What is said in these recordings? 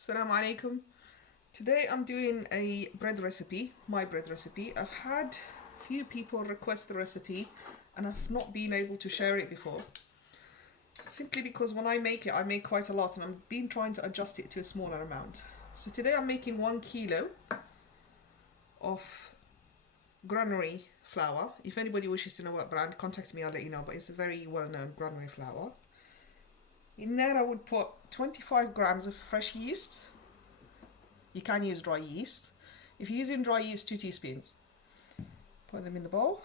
Assalamu alaikum. Today I'm doing a bread recipe, my bread recipe. I've had few people request the recipe and I've not been able to share it before. Simply because when I make it, I make quite a lot and I've been trying to adjust it to a smaller amount. So today I'm making 1 kilo of granary flour. If anybody wishes to know what brand, contact me, I'll let you know, but it's a very well-known granary flour. In there I would put 25 grams of fresh yeast. You can use dry yeast. If you're using dry yeast, 2 teaspoons. Put them in the bowl.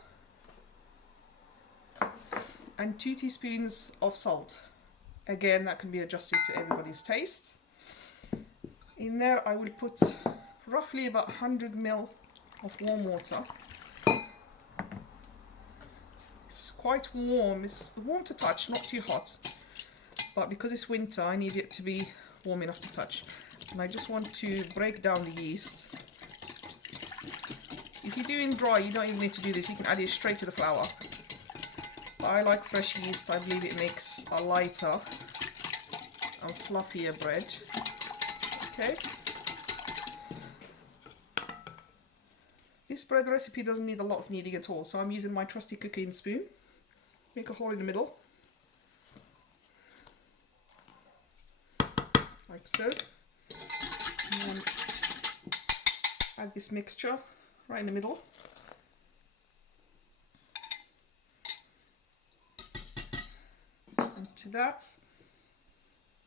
And 2 teaspoons of salt. Again, that can be adjusted to everybody's taste. In there I will put roughly about 100 ml of warm water. It's quite warm. It's warm to touch, not too hot. But because it's winter, I need it to be warm enough to touch. And I just want to break down the yeast. If you're doing dry, you don't even need to do this. You can add it straight to the flour. But I like fresh yeast. I believe it makes a lighter and fluffier bread. Okay. This bread recipe doesn't need a lot of kneading at all. So I'm using my trusty cooking spoon. Make a hole in the middle. Like so. And then add this mixture right in the middle. And to that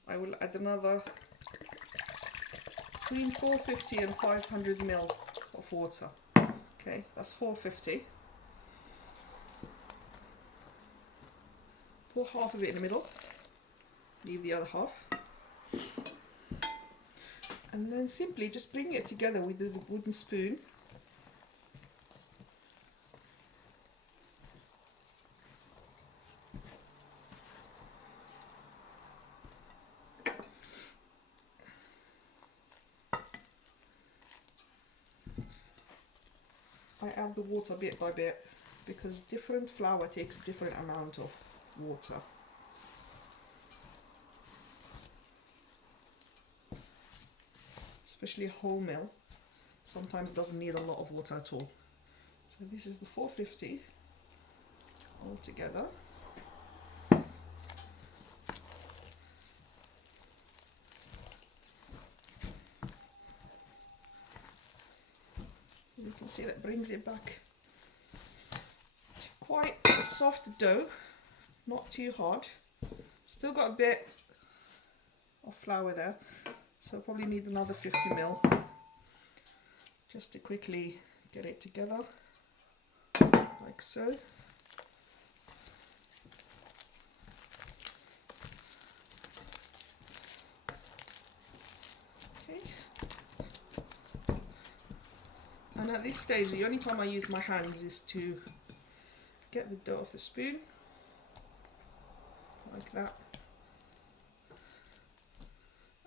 I will add another between 450 and 500 ml of water. Okay, that's 450. Pour half of it in the middle, leave the other half. And then simply just bring it together with the wooden spoon. I add the water bit by bit because different flour takes different amount of water. Especially wholemeal sometimes doesn't need a lot of water at all. So this is the 450 all together. You can see that brings it back to quite a soft dough, not too hard. Still got a bit of flour there. So probably need another 50 ml just to quickly get it together, like so. Okay. And at this stage, the only time I use my hands is to get the dough off the spoon, like that.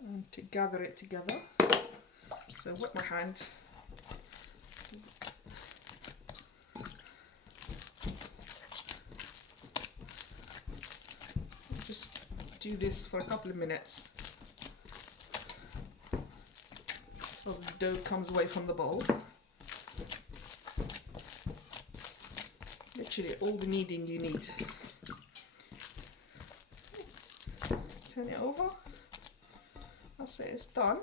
And to gather it together. So wet my hand. Just do this for a couple of minutes so the dough comes away from the bowl. Literally all the kneading you need. Turn it over. That's it, it's done.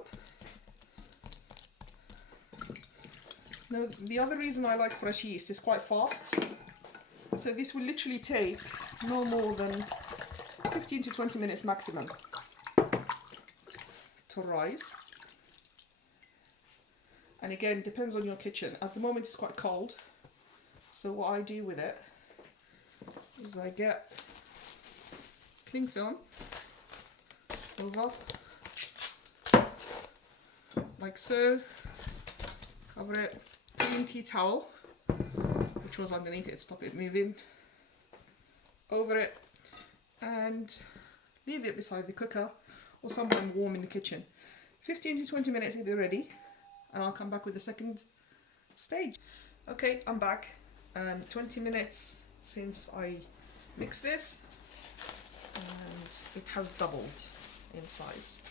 Now, the other reason I like fresh yeast is quite fast. So this will literally take no more than 15 to 20 minutes maximum to rise. And again, depends on your kitchen. At the moment it's quite cold. So what I do with it is I get cling film over, like so, cover it, clean tea towel, which was underneath it, stop it moving, over it, and leave it beside the cooker or somewhere warm in the kitchen. 15 to 20 minutes if they're ready, and I'll come back with the second stage. Okay, I'm back. 20 minutes since I mixed this, and it has doubled in size.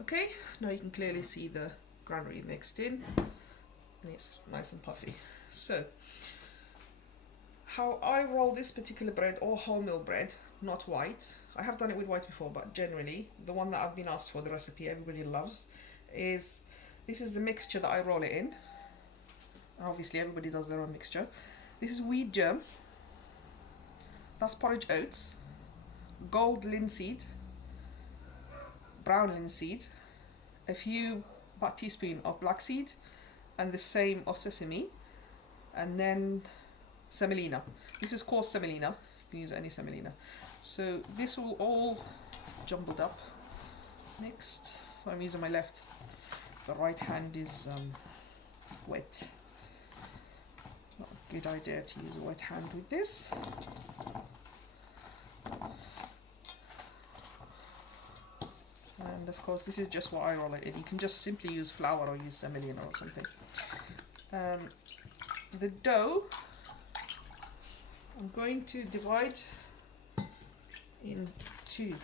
Okay, now you can clearly see the granary mixed in and it's nice and puffy. So how I roll this particular bread, or wholemeal bread, not white, I have done it with white before, but generally the one that I've been asked for, the recipe everybody loves, is this is the mixture that I roll it in. Obviously everybody does their own mixture. This is wheat germ, that's porridge oats, gold linseed, brown linseed, a few, about a teaspoon of black seed, and the same of sesame, and then semolina. This is coarse semolina, you can use any semolina. So this will all jumbled up, mixed. So I'm using my left, the right hand is wet. It's not a good idea to use a wet hand with this. And of course this is just what I roll it in. You can just simply use flour or use semolina or something. The dough I'm going to divide in two.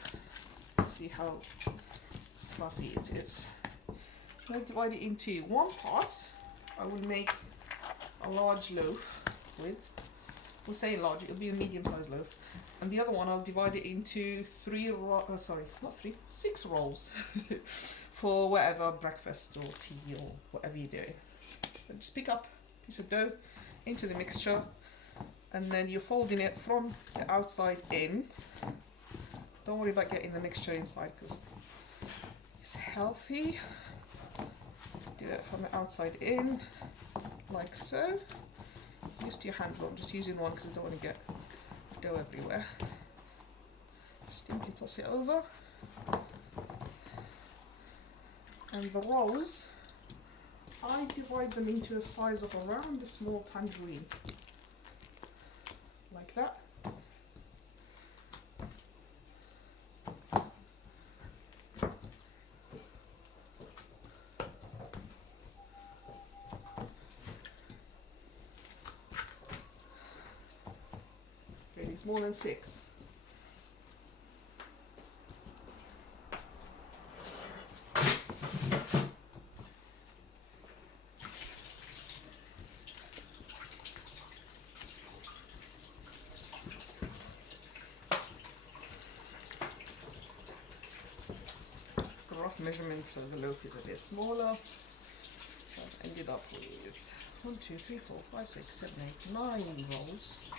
See how fluffy it is. I'm going to divide it into one part. I will make a large loaf with. We'll say large, it'll be a medium-sized loaf. And the other one I'll divide it into six rolls for whatever, breakfast or tea or whatever you're doing. So just pick up a piece of dough into the mixture, and then you're folding it from the outside in. Don't worry about getting the mixture inside because it's healthy. Do it from the outside in, like so. Just your hands, but I'm just using one because I don't want to get dough everywhere. Just simply toss it over. And the rolls, I divide them into a size of around a small tangerine. Like that. It's more than 6. It's a rough measurement, so the loaf is a bit smaller. So I've ended up with 1, 2, 3, 4, 5, 6, 7, 8, 9 rolls.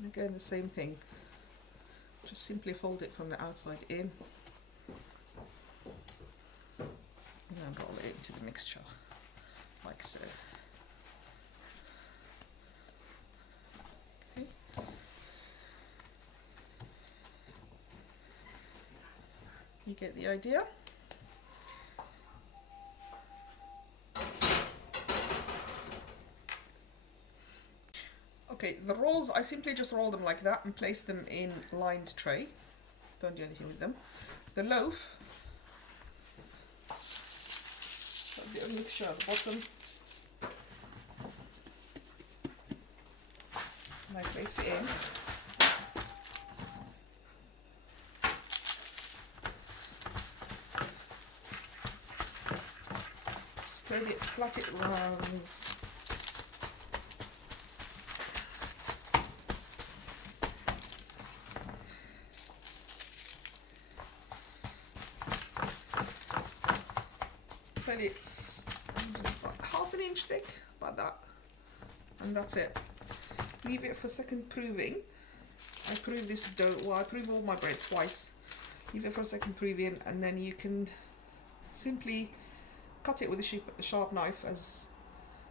And again, the same thing. Just simply fold it from the outside in, and then roll it into the mixture, like so. Okay. You get the idea? Okay, the rolls, I simply just roll them like that and place them in lined tray. Don't do anything with them. The loaf, a bit of mixture at the bottom. And I place it in. Spread it, flat it round. It's about half an inch thick, about that, and that's it. Leave it for second proving. I prove this dough, well I prove all my bread twice. Leave it for a second proving, and then you can simply cut it with a sharp knife as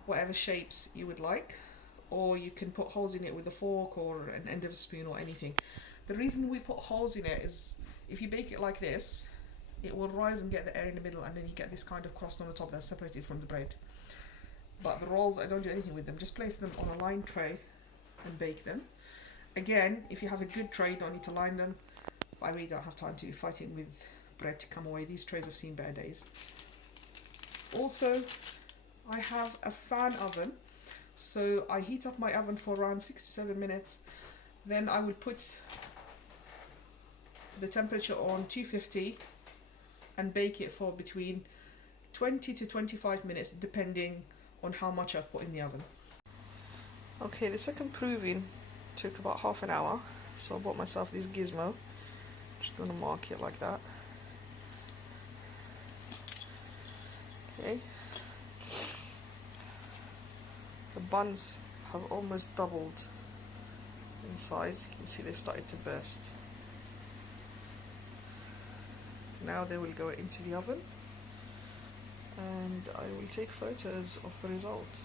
whatever shapes you would like, or you can put holes in it with a fork or an end of a spoon or anything. The reason we put holes in it is if you bake it like this, it will rise and get the air in the middle, and then you get this kind of crust on the top that's separated from the bread. But the rolls, I don't do anything with them, just place them on a lined tray and bake them. Again, if you have a good tray, you don't need to line them. I really don't have time to be fighting with bread to come away. These trays have seen better days. Also, I have a fan oven, so I heat up my oven for around 6 to 7 minutes. Then I would put the temperature on 250 and bake it for between 20 to 25 minutes depending on how much I've put in the oven. Okay, the second proving took about half an hour, so I bought myself this gizmo. Just gonna mark it like that. Okay. The buns have almost doubled in size. You can see they started to burst. Now they will go into the oven and I will take photos of the result.